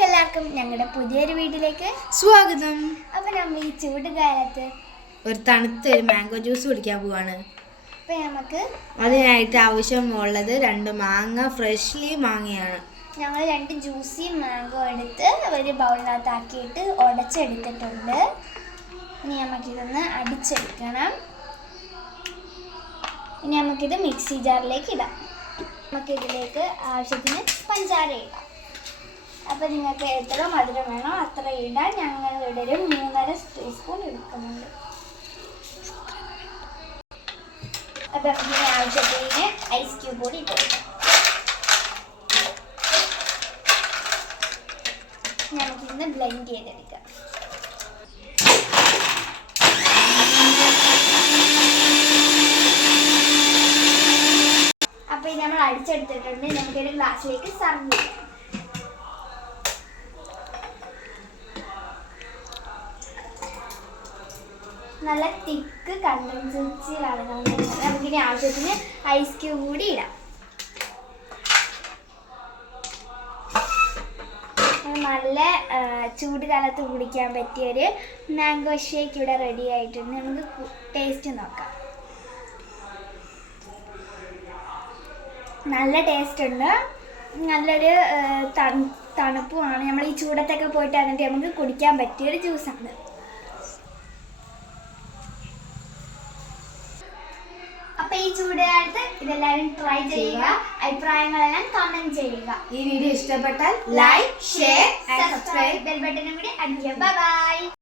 എല്ലാവർക്കും ഞങ്ങളുടെ പുതിയൊരു വീട്ടിലേക്ക് സ്വാഗതം. അപ്പോൾ നമ്മൾ ഈ ചൂട് കാലത്ത് ഒരു തണുത്ത ഒരു മാംഗോ ജ്യൂസ് കുടിക്കാൻ പോവാണ്. അപ്പോൾ നമുക്ക് അതിനായിട്ട് ആവശ്യമുള്ളത് 2 മാങ്ങ, ഫ്രഷ്ലി മാങ്ങയാണ്. ഞങ്ങൾ 2 ജ്യൂസി മാംഗോ എടുത്ത് ഒരു ബൗളിനകത്താക്കിയിട്ട് ഉടച്ചെടുത്തിട്ടുണ്ട്. ഇനി നമുക്കിതൊന്ന് അടിച്ചെടുക്കണം. ഇനി നമുക്കിത് മിക്സി ജാറിലേക്ക് ഇടാം. നമുക്കിതിലേക്ക് ആവശ്യത്തിന് പഞ്ചാര ഇടാം. അപ്പോൾ നിങ്ങൾക്ക് എത്ര മധുരം വേണോ അത്ര ഇടാൻ. ഞങ്ങൾ ഇവിടെ ഒരു 3.5 ടീസ്പൂൺ എടുക്കുന്നുണ്ട്. അപ്പോൾ ഇതിന് ആവശ്യത്തിന് ഐസ് ക്യൂബ് കൂടി ഇട്ട് കൊടുക്കാം. നമുക്കിന്ന് ബ്ലെൻഡ് ചെയ്തെടുക്കാം. അപ്പോൾ ഇത് നമ്മൾ അടിച്ചെടുത്തിട്ടുണ്ട്. നമുക്കൊരു ഗ്ലാസ്സിലേക്ക് സർവ് ചെയ്യാം. നല്ല തിക്ക് കണ്ടൻസൻസിലാണ് നമുക്കിനി ആവശ്യത്തിന് ഐസ് ക്യൂബ് കൂടി ഇടാം. നല്ല ചൂട് കാലത്ത് കുടിക്കാൻ പറ്റിയൊരു മാംഗോ ഷേക്ക് ഇവിടെ റെഡി ആയിട്ടുണ്ട്. നമുക്ക് ടേസ്റ്റ് നോക്കാം. നല്ല ടേസ്റ്റ് ഉണ്ട്. നല്ലൊരു തണുപ്പുമാണ്. നമ്മൾ ഈ ചൂടത്തൊക്കെ പോയിട്ട് എന്നിട്ട് നമുക്ക് കുടിക്കാൻ പറ്റിയൊരു ജ്യൂസാണ്. അപ്പോൾ ഈ ചൂടുകാലത്ത് ഇതെല്ലാവരും ട്രൈ ചെയ്യുക. അഭിപ്രായങ്ങളെല്ലാം കമന്റ് ചെയ്യുക. ഈ വീഡിയോ ഇഷ്ടപ്പെട്ടാൽ ലൈക്ക്, ഷെയർ, സബ്സ്ക്രൈബ്, ബെൽ ബട്ടനും കൂടി അടിക്കുക. Bye bye.